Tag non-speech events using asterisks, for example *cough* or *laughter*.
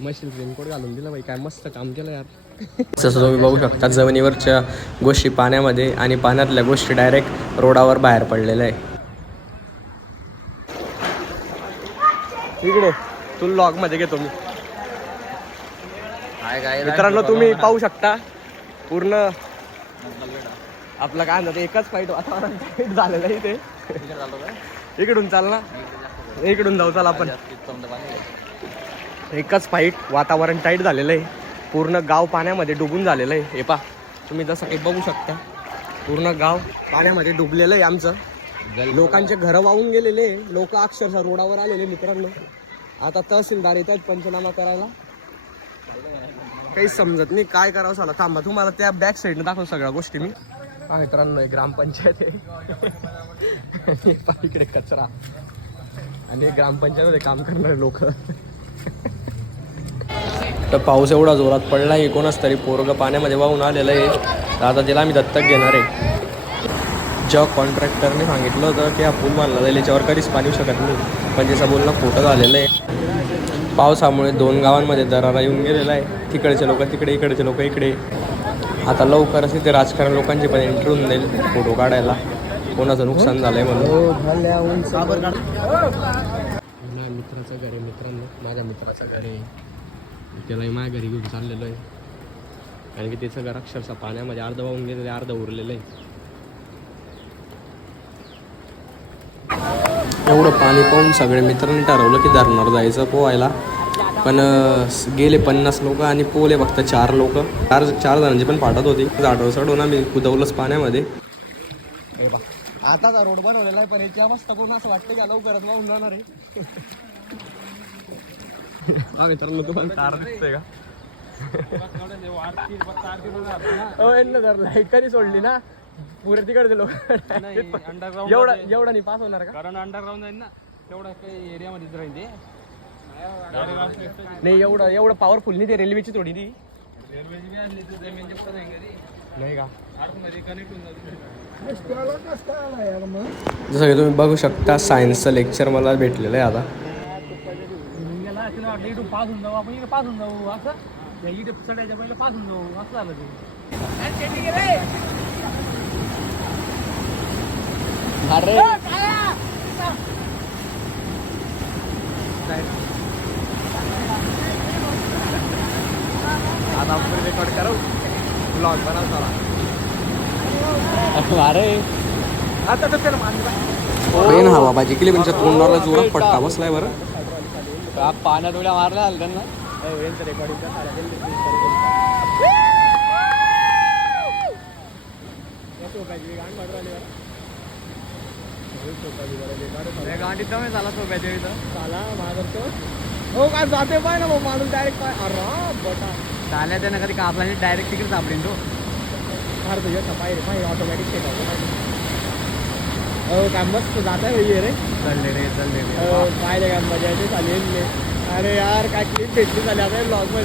Machine raincoat घालून दिलं बाई. काय मस्त काम केलं यार. जसं तुम्ही बघू शकता जमिनीवरच्या गोष्टी पाण्यामध्ये आणि पाण्यातल्या गोष्टी डायरेक्ट रोडावर बाहेर पडलेल्या आहे. इकडे तू लॉगमध्ये घेतो मी. मित्रांनो तुम्ही पाहू शकता पूर्ण आपलं काय म्हणतात एकच फाईट वातावरण झालेलं आहे इथे. इकडून चाल ना. इकडून जाऊ चाल आपण. एकच फाईट वातावरण टाईट झालेलं आहे. पूर्ण गाव पाण्यामध्ये डुबून झालेलं आहे. हे पा तुम्ही जसं काही बघू शकता. पूर्ण गाव पाण्यामध्ये डुबलेलं आहे आमचं. लोकांचे घरं वाहून गेलेले लोक अक्षरशः रोडावर आलेले मित्रांनो. आता तहसीलदार येतात पंचनामा करायला. काही समजत नाही काय करावं झालं थांबा तुम्हाला त्या बॅक साईडनं दाखव सगळ्या गोष्टी मी. हा मित्रांनो ग्रामपंचायत आहे. इकडे कचरा. आणि ग्रामपंचायतमध्ये काम करणारे लोक. तर पाऊस एवढा जोरात पडला की कोणाच तरी पोरग पाण्यामध्ये वाहून आलेलं आहे. तर आता त्याला आम्ही दत्तक घेणार आहे. जेव्हा कॉन्ट्रॅक्टरने सांगितलं होतं की हा पूल बांधला जाईल याच्यावर कधीच पाणी येऊ शकत नाही. पण त्याचं बोलणं खोटं झालेलं आहे पावसामुळे दोन गावांमध्ये दरारा येऊन गेलेला आहे. तिकडचे लोक तिकडे इकडचे लोक इकडे. आता लवकरच इथे राजकारण लोकांची पण एंट्री होऊन जाईल फोटो काढायला. कोणाचं नुकसान झालंय म्हणून. माझ्या मित्राचं घर आहे मित्रांनो माझ्या मित्राचं घर आहे. त्यालाही माझ्या घरी घेऊन चाललेलो आहे. कारण की त्याचं घर अक्षरशः पाण्यामध्ये अर्ध वाहून गेलेलं आहे अर्ध उरलेलं आहे. एवढं पाणी पाहून सगळे मित्रांनी ठरवलं की धरणार जायचं पोहायला. पण गेले पन्नास लोक आणि पोहले फक्त चार लोक. चार चार जणांची पण पाठत होती. झाडव चढून आम्ही कुदवलंच पाण्यामध्ये. बा आताचा रोड बनवलेला आहे पण याची अवस्था कोण असं वाटतं की लवकरच वाहून जाणार आहे. *laughs* हा मित्रांनो तुम्हाला तार दिसतोय का? हो, *laughs* कधी सोडली ना पुरे तिकडचे लोक. एवढा एवढा नाही पास होणार का? कारण अंडरग्राऊंड जाईल ना तेवढा काही एरियामध्येच राहील ते. नाही एवढं एवढं पॉवरफुल नाही ते रेल्वेची थोडी ती. रेल्वेची बी आणली तर जमीन जास्त नाही का? जसं की तुम्ही बघू शकता सायन्सचं लेक्चर मला भेटलेलं आहे आता. वाटलं इथून पास होऊन जाऊ आपण इकडे पास होऊन जाऊ असं? या इथे चढायच्या पहिले पास होऊन जाऊ असं झालं ते. अरे आता आपण रेकॉर्ड करू? ब्लॉग बनव चला अरे! आता तर त्याला मानला. पेन हवा भाजी केली म्हणजे तोंडाला जोरात पट्टा बसलाय बरं. पाण्यात उड्या मारल्या त्यांना कमी झाला सोप्याच्या इथं झाला हो काय जाते पाय ना भाऊ माणूस डायरेक्ट पाय अरे बटा। चालल्या त्यानं कधी कापला डायरेक्ट तिकडे सापडेन तो। फार तुझ्या पाय रे पाय ऑटोमॅटिक शेट हो काय मस्त जात आहे भैया रे. चालले रे चालले रे. पाहिले काय मजा येते चालेल. अरे यार काय क्लिप भेटली झाली आता ब्लॉगमध्ये.